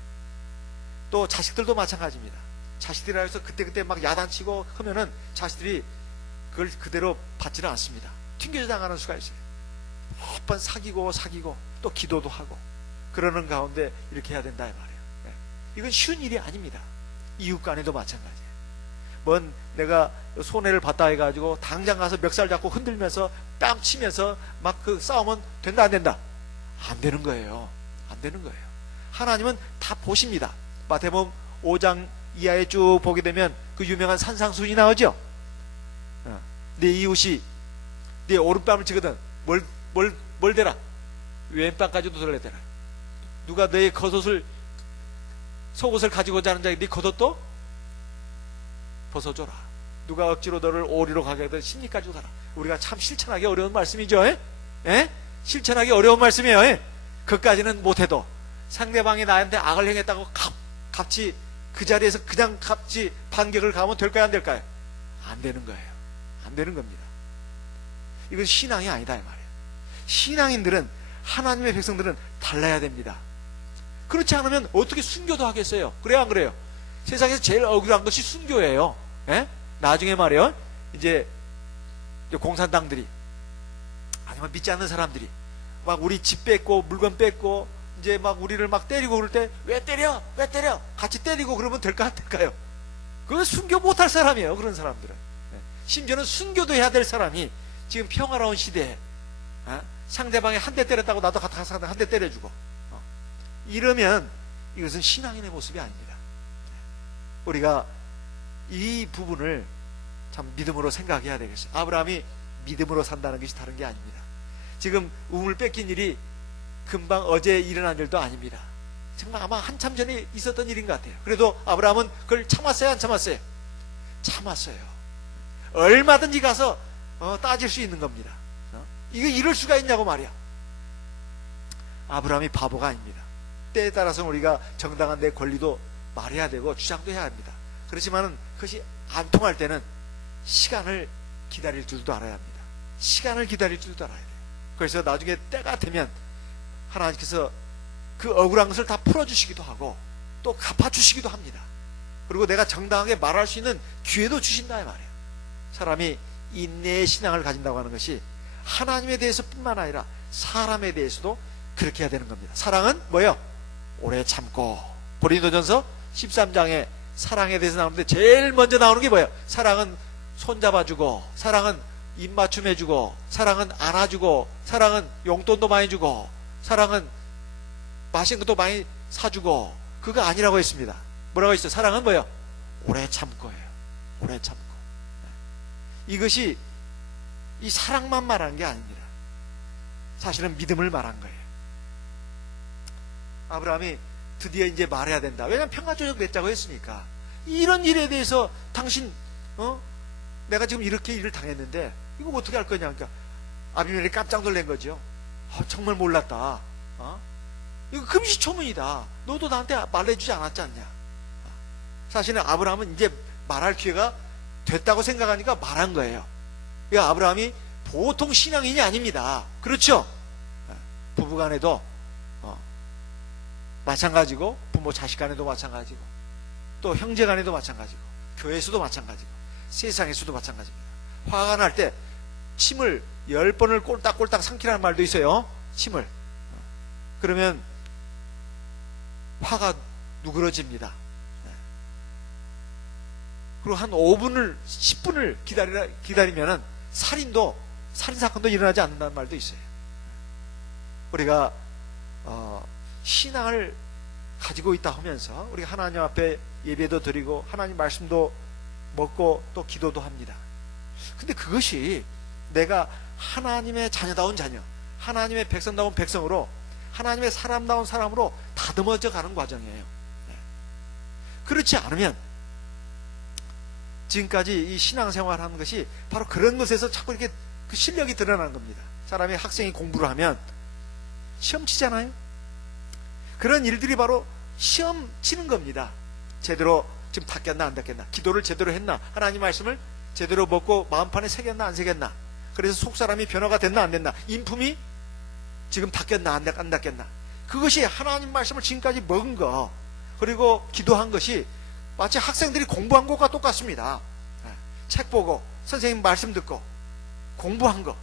또 자식들도 마찬가지입니다. 자식들이라 해서 그때 막 야단치고 하면은 자식들이 그걸 그대로 받지는 않습니다. 튕겨져 나가는 수가 있어요. 몇 번 사귀고 또 기도도 하고 그러는 가운데 이렇게 해야 된다 이 말이에요. 이건 쉬운 일이 아닙니다. 이웃 간에도 마찬가지예요. 뭔 내가 손해를 봤다 해가지고 당장 가서 멱살 잡고 흔들면서 뺨 치면서 막 그 싸우면 된다 안 된다? 안 되는 거예요. 안 되는 거예요. 하나님은 다 보십니다. 마태복음 5장 이하에 쭉 보게 되면 그 유명한 산상수훈이 나오죠. 네 이웃이 네 오른뺨을 치거든 뭘 대라? 왼뺨까지도 들려대라. 누가 너의 속옷을 가지고 자는 자에게 네 겉옷도 벗어줘라. 누가 억지로 너를 오리로 가게 하든 심리까지도 가라. 우리가 참 실천하기 어려운 말씀이죠. 에? 실천하기 어려운 말씀이에요. 그까지는 못해도 상대방이 나한테 악을 행했다고 갑자기 그 자리에서 그냥 갑자기 반격을 가면 될까요 안 될까요? 안 되는 거예요. 안 되는 겁니다. 이건 신앙이 아니다 이 말이에요. 신앙인들은, 하나님의 백성들은 달라야 됩니다. 그렇지 않으면 어떻게 순교도 하겠어요? 그래요 안 그래요? 세상에서 제일 억울한 것이 순교예요. 나중에 말이에요, 이제 공산당들이 아니면 믿지 않는 사람들이 막 우리 집 뺏고 물건 뺏고 이제 막 우리를 막 때리고 그럴 때 왜 때려 같이 때리고 그러면 될까 안 될까요? 그건 순교 못할 사람이에요. 그런 사람들은. 심지어는 순교도 해야 될 사람이 지금 평화로운 시대에 상대방이 한 대 때렸다고 나도 가서 한 대 때려주고 이러면 이것은 신앙인의 모습이 아닙니다. 우리가 이 부분을 참 믿음으로 생각해야 되겠어요. 아브라함이 믿음으로 산다는 것이 다른 게 아닙니다. 지금 우물 뺏긴 일이 금방 어제 일어난 일도 아닙니다. 정말 아마 한참 전에 있었던 일인 것 같아요. 그래도 아브라함은 그걸 참았어요 안 참았어요? 참았어요. 얼마든지 가서 따질 수 있는 겁니다. 이거 이럴 수가 있냐고 말이야. 아브라함이 바보가 아닙니다. 때에 따라서 우리가 정당한 내 권리도 말해야 되고 주장도 해야 합니다. 그렇지만 그것이 안 통할 때는 시간을 기다릴 줄도 알아야 합니다. 시간을 기다릴 줄도 알아야 돼요. 그래서 나중에 때가 되면 하나님께서 그 억울한 것을 다 풀어주시기도 하고 또 갚아주시기도 합니다. 그리고 내가 정당하게 말할 수 있는 기회도 주신다 이 말이에요. 사람이 인내의 신앙을 가진다고 하는 것이 하나님에 대해서 뿐만 아니라 사람에 대해서도 그렇게 해야 되는 겁니다. 사랑은 뭐예요? 오래 참고. 고린도전서 13장에 사랑에 대해서 나오는데 제일 먼저 나오는 게 뭐예요? 사랑은 손잡아주고, 사랑은 입맞춤 해주고, 사랑은 안아주고, 사랑은 용돈도 많이 주고, 사랑은 맛있는 것도 많이 사주고. 그거 아니라고 했습니다. 뭐라고 했어요? 사랑은 뭐예요? 오래 참고예요. 오래 참고. 이것이 이 사랑만 말하는 게 아닙니다. 사실은 믿음을 말한 거예요. 아브라함이 드디어 이제 말해야 된다. 왜냐하면 평화조약 맺자고 했으니까. 이런 일에 대해서 당신 내가 지금 이렇게 일을 당했는데 이거 어떻게 할 거냐. 그러니까 아비멜렉이 깜짝 놀란 거죠. 정말 몰랐다. 이거 금시초문이다. 너도 나한테 말해주지 않았지 않냐. 사실은 아브라함은 이제 말할 기회가 됐다고 생각하니까 말한 거예요. 그러니까 아브라함이 보통 신앙인이 아닙니다. 그렇죠? 부부간에도 마찬가지고, 부모 자식 간에도 마찬가지고, 또 형제 간에도 마찬가지고, 교회에서도 마찬가지고, 세상에서도 마찬가지입니다. 화가 날 때 침을 10번을 꼴딱꼴딱 삼키라는 말도 있어요. 침을. 그러면 화가 누그러집니다. 그리고 한 5분을 10분을 기다리면은 살인사건도 일어나지 않는다는 말도 있어요. 우리가 신앙을 가지고 있다 하면서 우리가 하나님 앞에 예배도 드리고 하나님 말씀도 먹고 또 기도도 합니다. 근데 그것이 내가 하나님의 자녀다운 자녀, 하나님의 백성다운 백성으로, 하나님의 사람다운 사람으로 다듬어져 가는 과정이에요. 그렇지 않으면 지금까지 이 신앙생활 하는 것이 바로 그런 것에서 자꾸 이렇게 그 실력이 드러나는 겁니다. 사람이 학생이 공부를 하면 시험 치잖아요. 그런 일들이 바로 시험 치는 겁니다. 제대로 지금 닦였나 안 닦였나, 기도를 제대로 했나, 하나님 말씀을 제대로 먹고 마음판에 새겼나 안 새겼나, 그래서 속사람이 변화가 됐나 안 됐나, 인품이 지금 닦였나 안 닦였나, 그것이 하나님 말씀을 지금까지 먹은 거, 그리고 기도한 것이 마치 학생들이 공부한 것과 똑같습니다. 책 보고 선생님 말씀 듣고 공부한 거,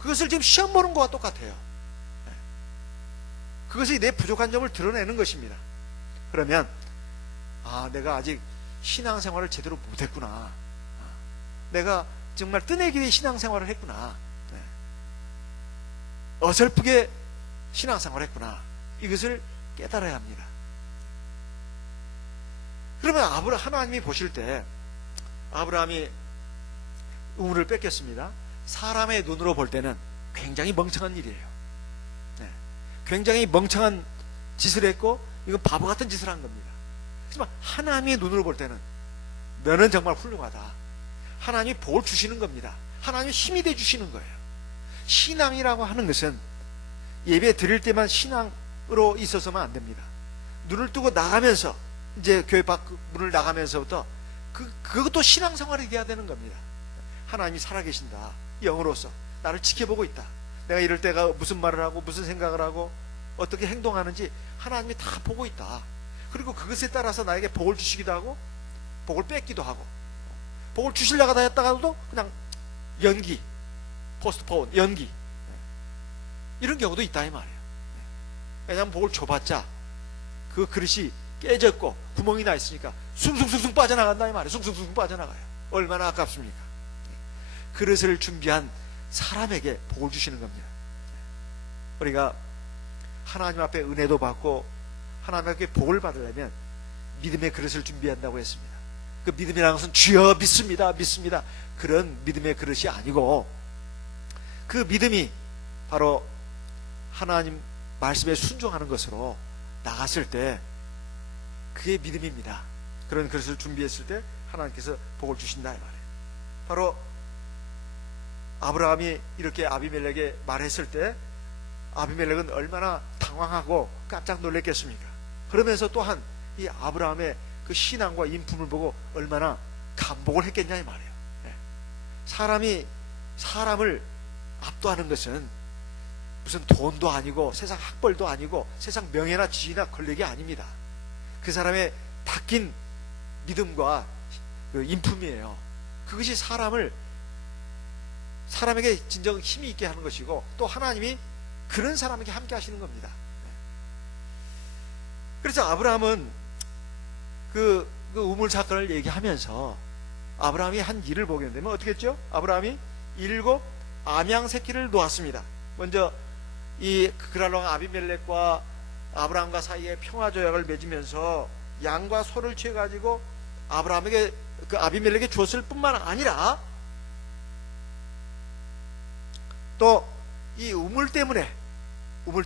그것을 지금 시험 보는 것과 똑같아요. 그것이 내 부족한 점을 드러내는 것입니다. 그러면 내가 아직 신앙생활을 제대로 못했구나, 내가 정말 뜨내기의 신앙생활을 했구나, 어설프게 신앙생활을 했구나, 이것을 깨달아야 합니다. 그러면 하나님이 보실 때 아브라함이 우물을 뺏겼습니다. 사람의 눈으로 볼 때는 굉장히 멍청한 일이에요. 굉장히 멍청한 짓을 했고, 이건 바보 같은 짓을 한 겁니다. 하지만 하나님의 눈으로 볼 때는 너는 정말 훌륭하다, 하나님이 복을 주시는 겁니다. 하나님이 힘이 돼 주시는 거예요. 신앙이라고 하는 것은 예배 드릴 때만 신앙으로 있어서만 안 됩니다. 눈을 뜨고 나가면서, 이제 교회 밖 문을 나가면서부터 그것도 신앙생활이 돼야 되는 겁니다. 하나님이 살아계신다, 영으로서 나를 지켜보고 있다, 내가 이럴 때가 무슨 말을 하고 무슨 생각을 하고 어떻게 행동하는지 하나님이 다 보고 있다. 그리고 그것에 따라서 나에게 복을 주시기도 하고 복을 뺏기도 하고, 복을 주시려고 했다가도 그냥 연기, 포스트폰, 연기, 이런 경우도 있다 이 말이에요. 왜냐하면 복을 줘봤자 그 그릇이 깨졌고 구멍이 나 있으니까 숭숭숭숭 빠져나간다 이 말이에요. 숭숭숭숭 빠져나가요. 얼마나 아깝습니까? 그릇을 준비한 사람에게 복을 주시는 겁니다. 우리가 하나님 앞에 은혜도 받고 하나님 앞에 복을 받으려면 믿음의 그릇을 준비한다고 했습니다. 그 믿음이라는 것은 주여 믿습니다, 믿습니다, 그런 믿음의 그릇이 아니고, 그 믿음이 바로 하나님 말씀에 순종하는 것으로 나갔을 때 그게 믿음입니다. 그런 그릇을 준비했을 때 하나님께서 복을 주신다 이 말이에요. 바로 아브라함이 이렇게 아비멜렉에게 말했을 때 아비멜렉은 얼마나 당황하고 깜짝 놀랐겠습니까? 그러면서 또한 이 아브라함의 그 신앙과 인품을 보고 얼마나 감복을 했겠냐 이 말이에요. 사람이 사람을 압도하는 것은 무슨 돈도 아니고 세상 학벌도 아니고 세상 명예나 지위나 권력이 아닙니다. 그 사람의 닦인 믿음과 그 인품이에요. 그것이 사람에게 진정 힘이 있게 하는 것이고, 또 하나님이 그런 사람에게 함께 하시는 겁니다. 그래서 아브라함은 그 우물 사건을 얘기하면서 아브라함이 한 일을 보게 되면 어떻게 했죠? 아브라함이 7 암양 새끼를 놓았습니다. 먼저 이 그랄왕 아비멜렉과 아브라함과 사이에 평화조약을 맺으면서 양과 소를 취해가지고 아브라함에게, 그 아비멜렉에게 주었을 뿐만 아니라 또 이 우물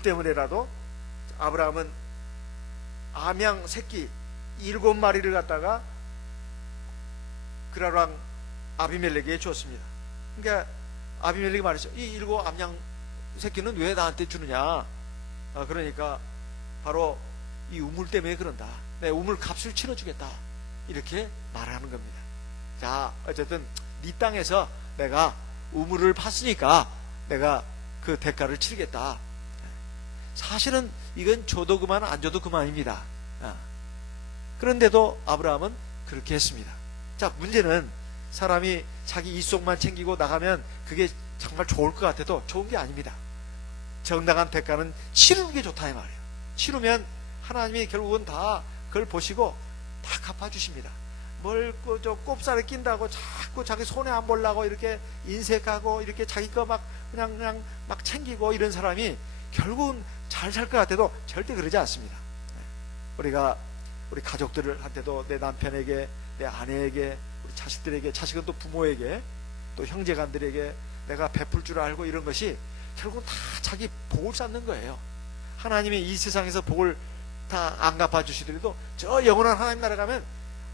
때문에라도 아브라함은 암양 새끼 7마리를 갖다가 그랄왕 아비멜렉에게 주었습니다. 그러니까 아비멜렉이 말했죠. 이 7 암양 새끼는 왜 나한테 주느냐? 그러니까 바로 이 우물 때문에 그런다, 내 우물 값을 치러주겠다, 이렇게 말하는 겁니다. 자, 어쨌든 네 땅에서 내가 우물을 팠으니까 내가 그 대가를 치르겠다. 사실은 이건 줘도 그만 안 줘도 그만입니다. 그런데도 아브라함은 그렇게 했습니다. 자, 문제는 사람이 자기 이속만 챙기고 나가면 그게 정말 좋을 것 같아도 좋은 게 아닙니다. 정당한 대가는 치르는 게 좋다 이 말이에요. 치르면 하나님이 결국은 다 그걸 보시고 다 갚아주십니다. 뭘 저 꼽살에 낀다고 자꾸 자기 손해 안 보려고 이렇게 인색하고 이렇게 자기 거 막 그냥 막 챙기고 이런 사람이 결국은 잘 살 것 같아도 절대 그러지 않습니다. 우리 가족들한테도, 내 남편에게, 내 아내에게, 우리 자식들에게, 자식은 또 부모에게, 또 형제간들에게 내가 베풀 줄 알고, 이런 것이 결국은 다 자기 복을 쌓는 거예요. 하나님이 이 세상에서 복을 다 안 갚아주시더라도 저 영원한 하나님 나라 가면,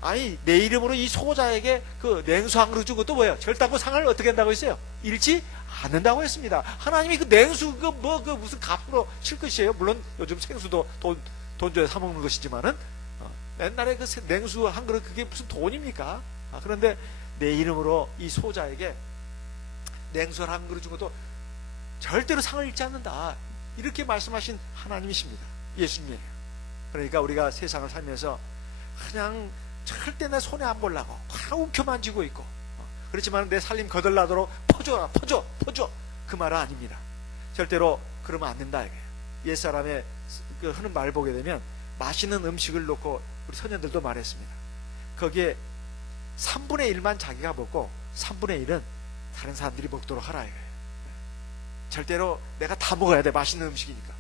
아니 내 이름으로 이 소자에게 그 냉수 한 그릇 준 것도 뭐예요? 절단고 상을 어떻게 한다고 했어요? 잃지 않는다고 했습니다. 하나님이 그 냉수 그 무슨 값으로 칠 것이에요? 물론 요즘 생수도 돈 줘야 사 먹는 것이지만은, 옛날에 그 냉수 한 그릇 그게 무슨 돈입니까? 그런데 내 이름으로 이 소자에게 냉수 한 그릇 준 것도 절대로 상을 잃지 않는다, 이렇게 말씀하신 하나님이십니다. 예수님이에요. 그러니까 우리가 세상을 살면서 그냥 절대 내 손에 안 보려고 다 움켜만지고 있고, 그렇지만 내 살림 거덜나도록 퍼줘라, 퍼줘 그 말은 아닙니다. 절대로 그러면 안 된다 이게. 옛사람의 그 하는 말 보게 되면, 맛있는 음식을 놓고 우리 선녀들도 말했습니다. 거기에 3분의 1만 자기가 먹고 3분의 1은 다른 사람들이 먹도록 하라 이거예요. 절대로 내가 다 먹어야 돼, 맛있는 음식이니까.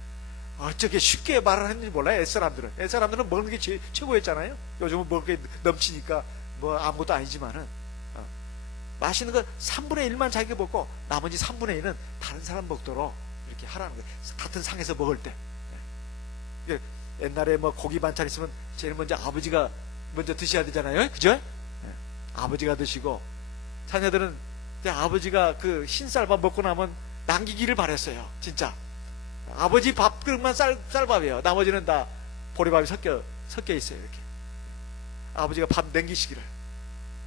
어떻게 쉽게 말을 했는지 몰라요. 옛사람들은 먹는 게 최고였잖아요. 요즘은 먹을 게 넘치니까 뭐 아무것도 아니지만은, 맛있는 거 3분의 1만 자기가 먹고 나머지 3분의 1은 다른 사람 먹도록 이렇게 하라는 거예요. 같은 상에서 먹을 때. 옛날에 뭐 고기 반찬 있으면 제일 먼저 아버지가 먼저 드셔야 되잖아요. 그죠? 아버지가 드시고, 자녀들은 아버지가 그 흰쌀밥 먹고 나면 남기기를 바랬어요. 진짜 아버지 밥 그릇만 쌀밥이에요. 나머지는 다 보리밥이 섞여 있어요. 이렇게 아버지가 밥 남기시기를.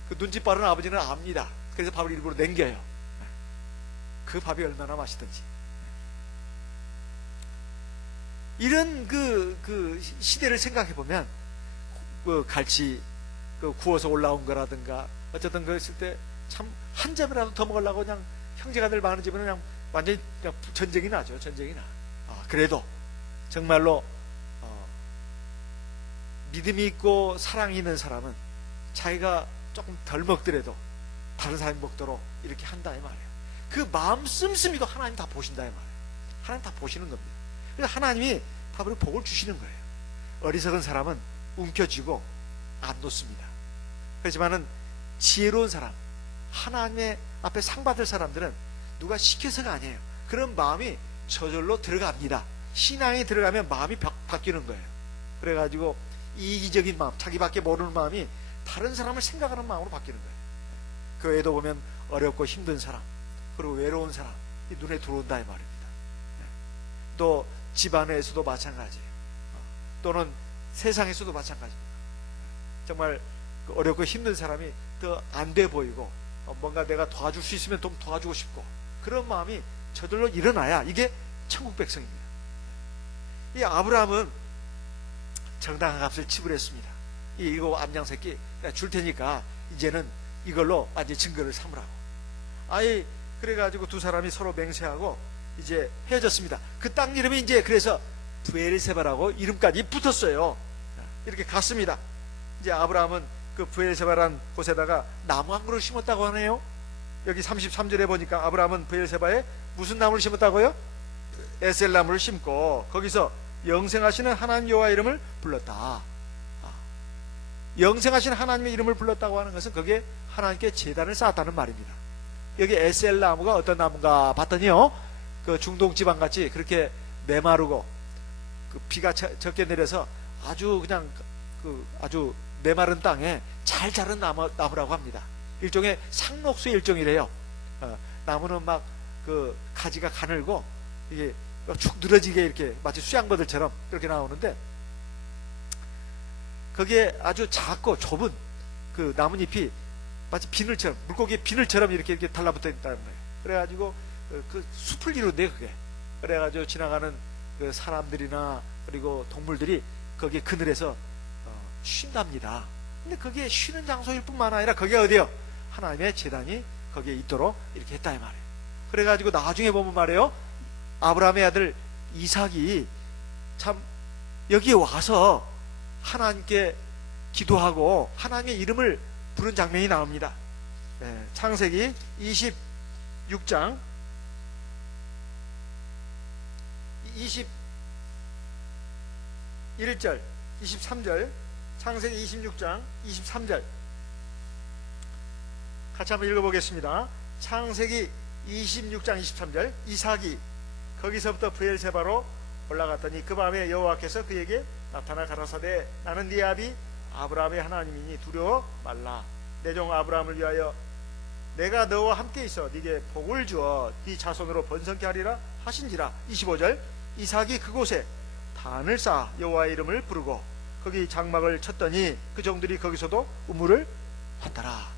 그 눈치 빠른 아버지는 압니다. 그래서 밥을 일부러 남겨요. 그 밥이 얼마나 맛있던지. 이런 그 시대를 생각해 보면, 그 갈치 구워서 올라온 거라든가 어쨌든 그랬을 때 참 한 점이라도 더 먹으려고 그냥 형제가들 많은 집은 그냥 완전히 그냥 전쟁이 나죠. 전쟁이 나. 그래도 정말로 믿음이 있고 사랑이 있는 사람은 자기가 조금 덜 먹더라도 다른 사람이 먹도록 이렇게 한다 이 말이에요. 그 마음 씀씀이도 하나님 다 보신다 이 말이에요. 하나님 다 보시는 겁니다. 그래서 하나님이 다 우리 복을 주시는 거예요. 어리석은 사람은 움켜쥐고 안 놓습니다. 그렇지만은 지혜로운 사람, 하나님의 앞에 상 받을 사람들은 누가 시켜서가 아니에요. 그런 마음이 저절로 들어갑니다. 신앙이 들어가면 마음이 바뀌는 거예요. 그래가지고 이기적인 마음, 자기밖에 모르는 마음이 다른 사람을 생각하는 마음으로 바뀌는 거예요. 그 외에도 보면 어렵고 힘든 사람, 그리고 외로운 사람, 이 눈에 들어온다 이 말입니다. 또 집안에서도 마찬가지예요. 또는 세상에서도 마찬가지입니다. 정말 어렵고 힘든 사람이 더 안 돼 보이고, 뭔가 내가 도와줄 수 있으면 좀 도와주고 싶고, 그런 마음이 저절로 일어나야 이게 천국 백성입니다. 이 아브라함은 정당한 값을 지불했습니다. 이 일곱 암양 새끼 줄 테니까 이제는 이걸로 완전히 증거를 삼으라고. 그래가지고 두 사람이 서로 맹세하고 이제 헤어졌습니다. 그 땅 이름이 이제 그래서 브엘세바라고 이름까지 붙었어요. 이렇게 갔습니다. 이제 아브라함은 그 브엘세바란 곳에다가 나무 한 그루 심었다고 하네요. 여기 33절에 보니까 아브라함은 브엘세바에 무슨 나무를 심었다고요? 에셀나무를 심고 거기서 영생하시는 하나님 여호와 이름을 불렀다. 영생하신 하나님의 이름을 불렀다고 하는 것은 거기에 하나님께 제단을 쌓았다는 말입니다. 여기 에셀나무가 어떤 나무인가 봤더니요, 그 중동 지방같이 그렇게 메마르고 그 비가 적게 내려서 아주 그냥 아주 메마른 땅에 잘 자란 나무라고 합니다. 일종의 상록수의 일종이래요. 나무는 막 그 가지가 가늘고 이게 축 늘어지게 이렇게 마치 수양버들처럼 그렇게 나오는데, 거기에 아주 작고 좁은 그 나뭇잎이 마치 비늘처럼, 물고기 비늘처럼 이렇게 달라붙어 있다는 거예요. 그래가지고 그 숲을 이룬대 그게. 그래가지고 지나가는 그 사람들이나 그리고 동물들이 거기에 그늘에서 쉰답니다. 근데 그게 쉬는 장소일 뿐만 아니라 거기가 어디요? 하나님의 제단이 거기에 있도록 이렇게 했다 이 말이에요. 그래가지고 나중에 보면 말이에요, 아브라함의 아들 이삭이 참 여기에 와서 하나님께 기도하고 하나님의 이름을 부른 장면이 나옵니다. 창세기 26장 21절, 23절, 창세기 26장 23절 같이 한번 읽어보겠습니다. 창세기 26장 23절. 이삭이 거기서부터 브엘세바로 올라갔더니 그 밤에 여호와께서 그에게 나타나 가라사대 나는 네 아비 아브라함의 하나님이니 두려워 말라. 내 종 아브라함을 위하여 내가 너와 함께 있어 네게 복을 주어 네 자손으로 번성케 하리라 하신지라. 25절. 이삭이 그곳에 단을 쌓아 여호와의 이름을 부르고 거기 장막을 쳤더니 그 종들이 거기서도 우물을 봤더라.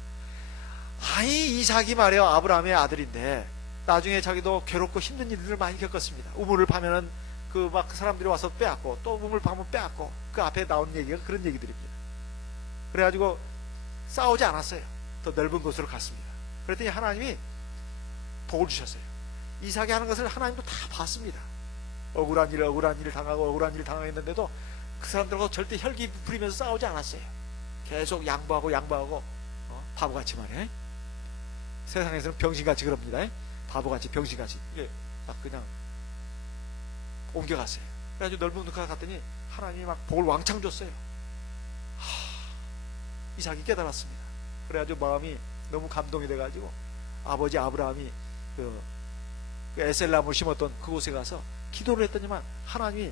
아니, 이삭이 말이야 아브라함의 아들인데 나중에 자기도 괴롭고 힘든 일들을 많이 겪었습니다. 우물을 파면은 그 막 사람들이 와서 빼앗고 또 우물 파면 빼앗고 그 앞에 나온 얘기가 그런 얘기들입니다. 그래가지고 싸우지 않았어요. 더 넓은 곳으로 갔습니다. 그랬더니 하나님이 복을 주셨어요. 이삭이 하는 것을 하나님도 다 봤습니다. 억울한 일을 당하고 억울한 일을 당했는데도 그 사람들하고 절대 혈기 부리면서 싸우지 않았어요. 계속 양보하고 바보같이 말이에요. 세상에서는 병신같이 그럽니다. 바보같이 병신같이 이게 막 그냥 옮겨갔어요. 그래가지고 넓은 곳 갔더니 하나님이 막 복을 왕창 줬어요. 이삭이 깨달았습니다. 그래가지고 마음이 너무 감동이 돼가지고 아버지 아브라함이 그 에셀나무를 심었던 그곳에 가서 기도를 했더니만 하나님이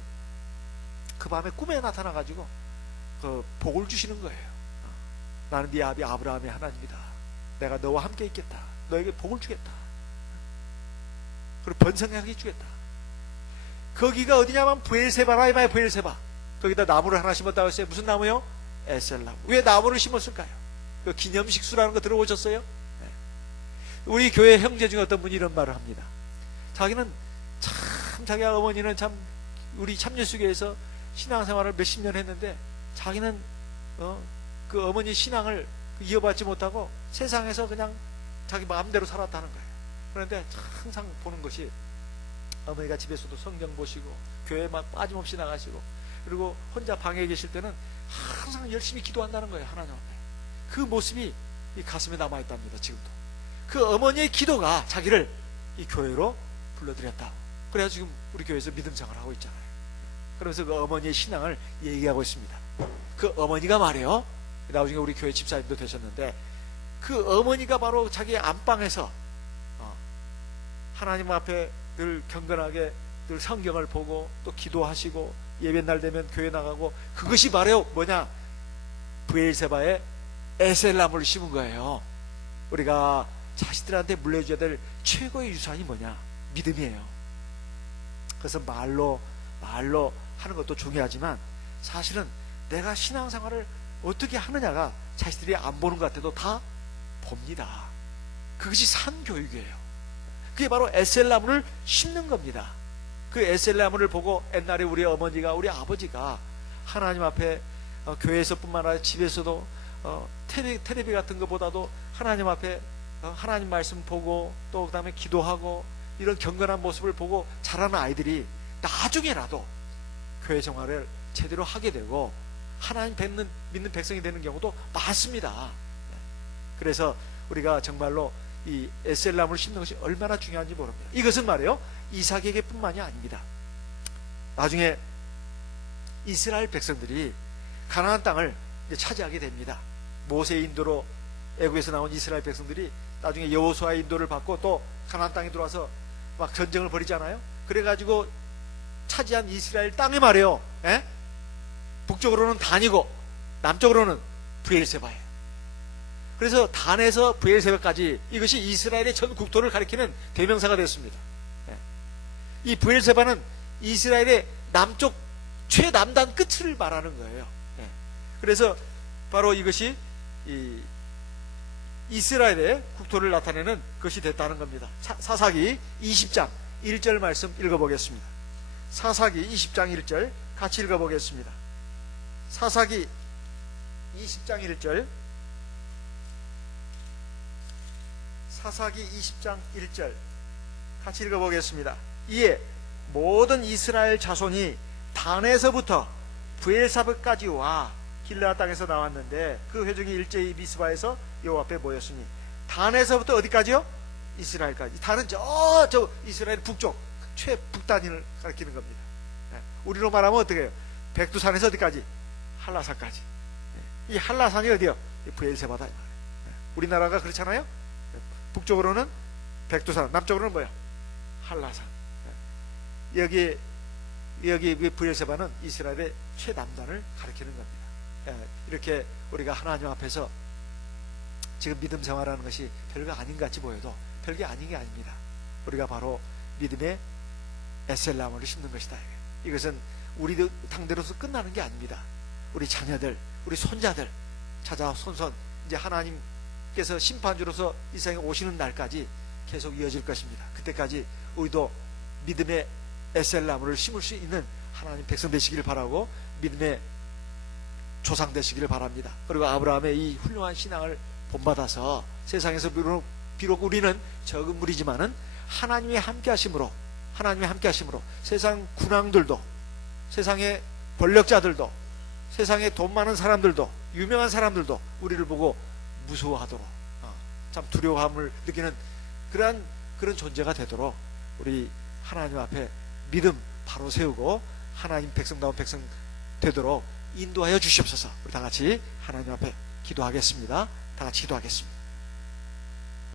그 밤에 꿈에 나타나가지고 그 복을 주시는 거예요. 나는 네 아비 아브라함의 하나님이다. 내가 너와 함께 있겠다. 너에게 복을 주겠다. 그리고 번성하게 주겠다. 거기가 어디냐면 브엘세바라. 이마에 브엘세바. 거기다 나무를 하나 심었다고 했어요. 무슨 나무요? 에셀나무. 왜 나무를 심었을까요? 그 기념식수라는 거 들어보셨어요? 네. 우리 교회 형제 중에 어떤 분이 이런 말을 합니다. 자기는 참 자기 어머니는 참 우리 참예수교에서 신앙생활을 몇십 년 했는데 자기는 그 어머니 신앙을 이어받지 못하고 세상에서 그냥 자기 마음대로 살았다는 거예요. 그런데 항상 보는 것이 어머니가 집에서도 성경 보시고 교회만 빠짐없이 나가시고 그리고 혼자 방에 계실 때는 항상 열심히 기도한다는 거예요. 하나님 앞에. 그 모습이 이 가슴에 남아있답니다. 지금도. 그 어머니의 기도가 자기를 이 교회로 불러들였다. 그래서 지금 우리 교회에서 믿음 생활을 하고 있잖아요. 그러면서 그 어머니의 신앙을 얘기하고 있습니다. 그 어머니가 말이에요. 나중에 우리 교회 집사님도 되셨는데 그 어머니가 바로 자기 안방에서 하나님 앞에 늘 경건하게 늘 성경을 보고 또 기도하시고 예배날 되면 교회 나가고 그것이 바로 뭐냐? 브엘세바의 에셀나무를 심은 거예요. 우리가 자식들한테 물려줘야 될 최고의 유산이 뭐냐? 믿음이에요. 그래서 말로 하는 것도 중요하지만 사실은 내가 신앙생활을 어떻게 하느냐가 자식들이 안 보는 것 같아도 다 봅니다. 그것이 산교육이에요. 그게 바로 에셀나무를 심는 겁니다. 그 에셀나무를 보고 옛날에 우리 어머니가 우리 아버지가 하나님 앞에 교회에서뿐만 아니라 집에서도 텔레비 같은 것보다도 하나님 앞에 하나님 말씀 보고 또 그 다음에 기도하고 이런 경건한 모습을 보고 자라는 아이들이 나중에라도 교회 생활을 제대로 하게 되고 하나님 믿는 백성이 되는 경우도 많습니다. 그래서 우리가 정말로 이 에셀나무를 심는 것이 얼마나 중요한지 모릅니다. 이것은 말이에요 이삭에게 뿐만이 아닙니다. 나중에 이스라엘 백성들이 가나안 땅을 이제 차지하게 됩니다. 모세의 인도로 애굽에서 나온 이스라엘 백성들이 나중에 여호수아의 인도를 받고 또 가나안 땅에 들어와서 막 전쟁을 벌이잖아요. 그래가지고 차지한 이스라엘 땅에 말이에요 북쪽으로는 단이고 남쪽으로는 브엘세바예요. 그래서 단에서 브엘세바까지 이것이 이스라엘의 전 국토를 가리키는 대명사가 되었습니다. 이 브엘세바는 이스라엘의 남쪽 최남단 끝을 말하는 거예요. 그래서 바로 이것이 이스라엘의 국토를 나타내는 것이 됐다는 겁니다. 사사기 20장 1절 말씀 읽어보겠습니다. 사사기 20장 1절 같이 읽어보겠습니다. 사사기 20장 1절 사사기 20장 1절 같이 읽어보겠습니다. 이에 모든 이스라엘 자손이 단에서부터 브엘사브까지 와 길르앗 땅에서 나왔는데 그 회중이 일제히 미스바에서 여호와 앞에 모였으니 단에서부터 어디까지요? 이스라엘까지. 단은 저 이스라엘 북쪽 최북단을 가리키는 겁니다. 예. 우리로 말하면 어떻게 해요? 백두산에서 어디까지? 한라산까지. 예. 이 한라산이 어디요? 브엘세바다. 예. 우리나라가 그렇잖아요. 예. 북쪽으로는 백두산, 남쪽으로는 뭐야? 한라산. 예. 여기 브엘세바는 이스라엘의 최남단을 가리키는 겁니다. 예. 이렇게 우리가 하나님 앞에서 지금 믿음 생활하는 것이 별거 아닌 것 같이 보여도 별게 아닌 게 아닙니다. 우리가 바로 믿음의 에셀나무를 심는 것이다. 이것은 우리 당대로서 끝나는 게 아닙니다. 우리 자녀들, 우리 손자들 찾아 손손 이제 하나님께서 심판주로서 이 세상에 오시는 날까지 계속 이어질 것입니다. 그때까지 우리도 믿음의 에셀나무를 심을 수 있는 하나님 백성 되시기를 바라고 믿음의 조상 되시기를 바랍니다. 그리고 아브라함의 이 훌륭한 신앙을 본받아서 세상에서 비록 우리는 적은 무리지만은 하나님의 함께 하심으로 세상 군왕들도, 세상의 권력자들도, 세상에 돈 많은 사람들도, 유명한 사람들도 우리를 보고 무서워하도록 참 두려움을 느끼는 그런 존재가 되도록 우리 하나님 앞에 믿음 바로 세우고 하나님 백성다운 백성 되도록 인도하여 주시옵소서. 우리 다 같이 하나님 앞에 기도하겠습니다. 다 같이 기도하겠습니다.